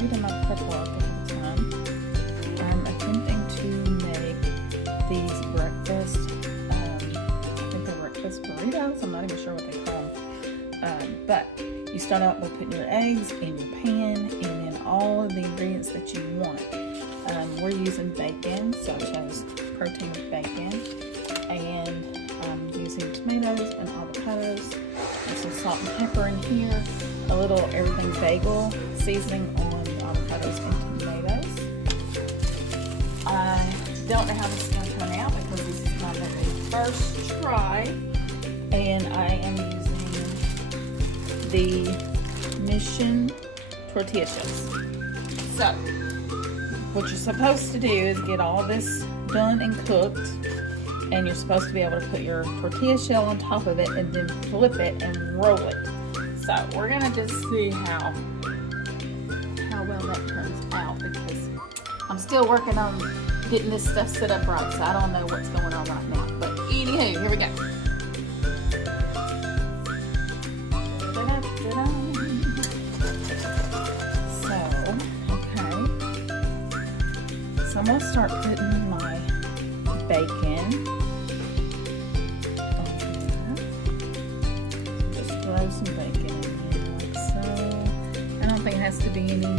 started in my prep work at the time. I'm attempting to make these breakfast, I think they're breakfast burritos. I'm not even sure what they call them. But you start out by putting your eggs in your pan and then all of the ingredients that you want. We're using bacon, so I chose protein with bacon, and I'm using tomatoes and avocados, and some salt and pepper in here, a little everything bagel seasoning on the avocados and tomatoes. I don't know how this is going to turn out because this is my very first try, and I am using the Mission tortilla shells. So, what you're supposed to do is get all this done and cooked, and you're supposed to be able to put your tortilla shell on top of it and then flip it and roll it. So we're gonna just see how well that turns out, because I'm still working on getting this stuff set up right, so I don't know what's going on right now. But anywho, here we go. So I'm gonna start putting my bacon on here. Just throw some bacon in here like so. I don't think it has to be any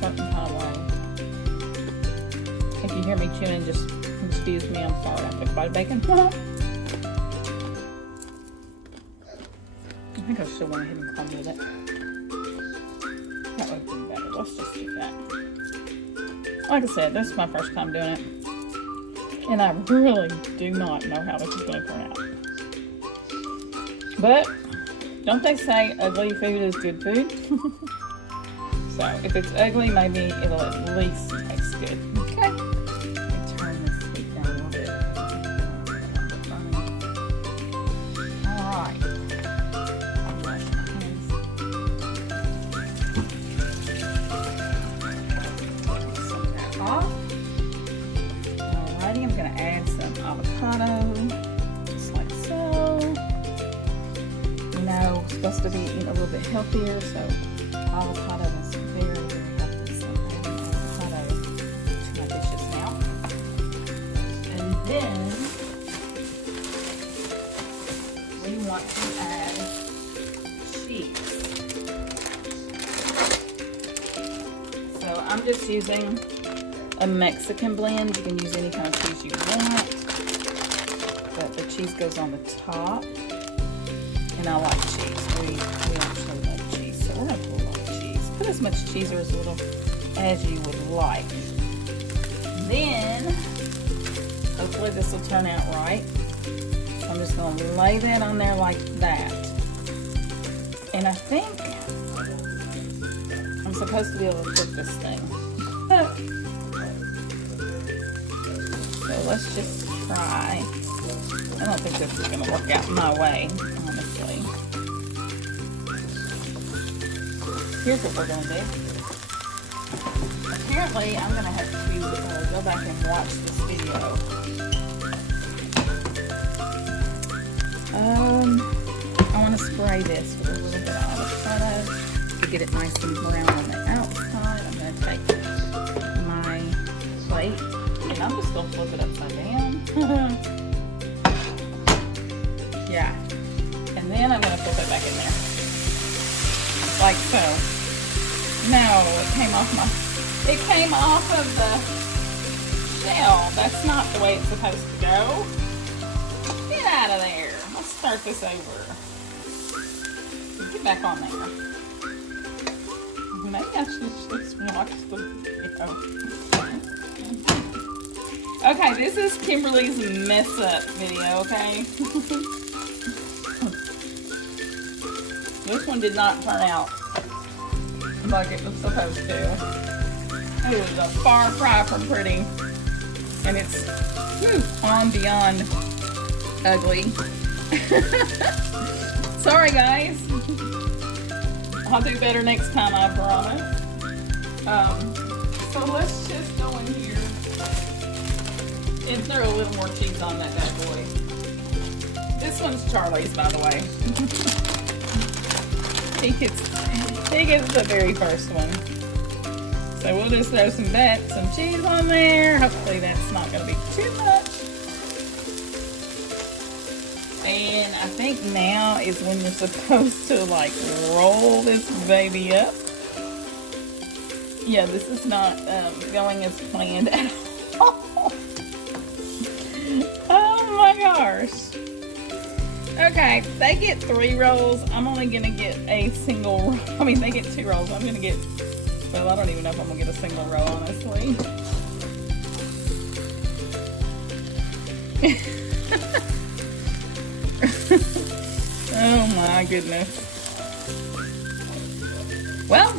certain kind of way. If you hear me chewing, just excuse me, I'm sorry. I took a bite of bacon. I think I should went ahead and crumbled it. That would be better. Let's just do that. Like I said, this is my first time doing it, and I really do not know how this is going to turn out. But don't they say ugly food is good food? So if it's ugly, maybe it'll at least taste good. Okay. Let me turn this heat down a little bit. All right. I'll wash my hands. Off. Alrighty, I'm going to add some avocado, just like so. You know, it's supposed to be eating a little bit healthier, so avocado is very, very healthy. So I'm adding avocado to my dishes now. And then we want to add cheese. So I'm just using a Mexican blend. You can use any kind of cheese you want, but the cheese goes on the top, and I like cheese. We actually love cheese, so we're gonna put a lot of cheese. Put as much cheese or as little as you would like. Then hopefully this will turn out right. So I'm just gonna lay that on there like that, and I think I'm supposed to be able to cook this thing. So let's just try. I don't think this is going to work out my way, honestly. Here's what we're going to do. Apparently, I'm going to have to go back and watch this video. I want to spray this with a little bit of avocado to get it nice and brown on the outside. I'm going to take my plate, and I'm just going to flip it upside down. Yeah. And then I'm going to flip it back in there. Like so. No, it came off of the shell. That's not the way it's supposed to go. Get out of there. Let's start this over. Get back on there. Maybe I should just watch the video. Okay, this is Kimberly's mess up video, okay? This one did not turn out like it was supposed to. It was a far cry from pretty. And it's on beyond ugly. Sorry guys. I'll do better next time, I promise. So let's just go in here and throw a little more cheese on that bad boy. This one's Charlie's, by the way. He gets the very first one. So we'll just throw some cheese on there. Hopefully that's not going to be too much. And I think now is when you're supposed to like roll this baby up. Yeah, this is not going as planned at all. Oh my gosh. Okay, they get 3 rolls. I'm only gonna get a single roll. I mean, they get 2 rolls. I'm gonna get, well, I don't even know if I'm gonna get a single roll, honestly. Oh my goodness. Well,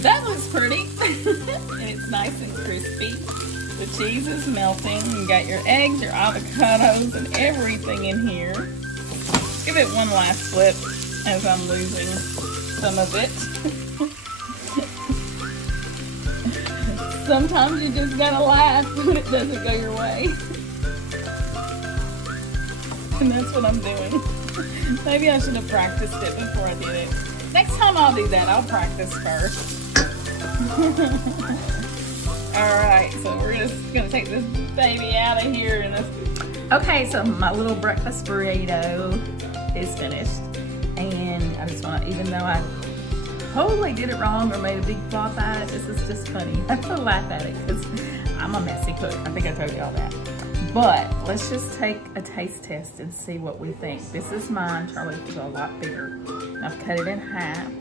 that looks pretty. And it's nice and crispy. The cheese is melting. You got your eggs, your avocados, and everything in here. Give it one last flip as I'm losing some of it. Sometimes you just gotta laugh when it doesn't go your way. And that's what I'm doing. Maybe I should have practiced it before I did it. Next time I'll do that. I'll practice first. Alright, so we're just gonna take this baby out of here and okay, so my little breakfast burrito is finished. And I just want to, even though I totally did it wrong or made a big flop at it, this is just funny. I have to laugh at it because I'm a messy cook. I think I told you all that. But let's just take a taste test and see what we think. This is mine. Charlie's is a lot bigger. I've cut it in half.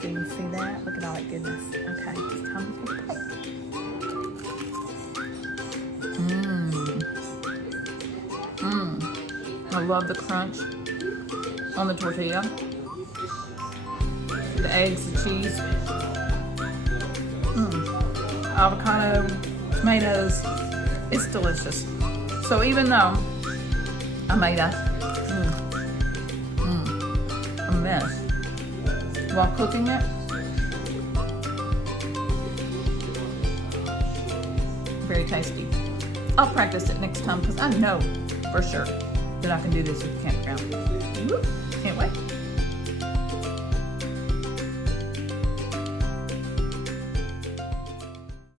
So you can see that? Look at all that goodness. Okay, it's time to take a bite. I love the crunch on the tortilla. The eggs, the cheese. Avocado, tomatoes. It's delicious. So even though I made a mess while cooking it, very tasty. I'll practice it next time because I know for sure that I can do this with the campground. Can't wait.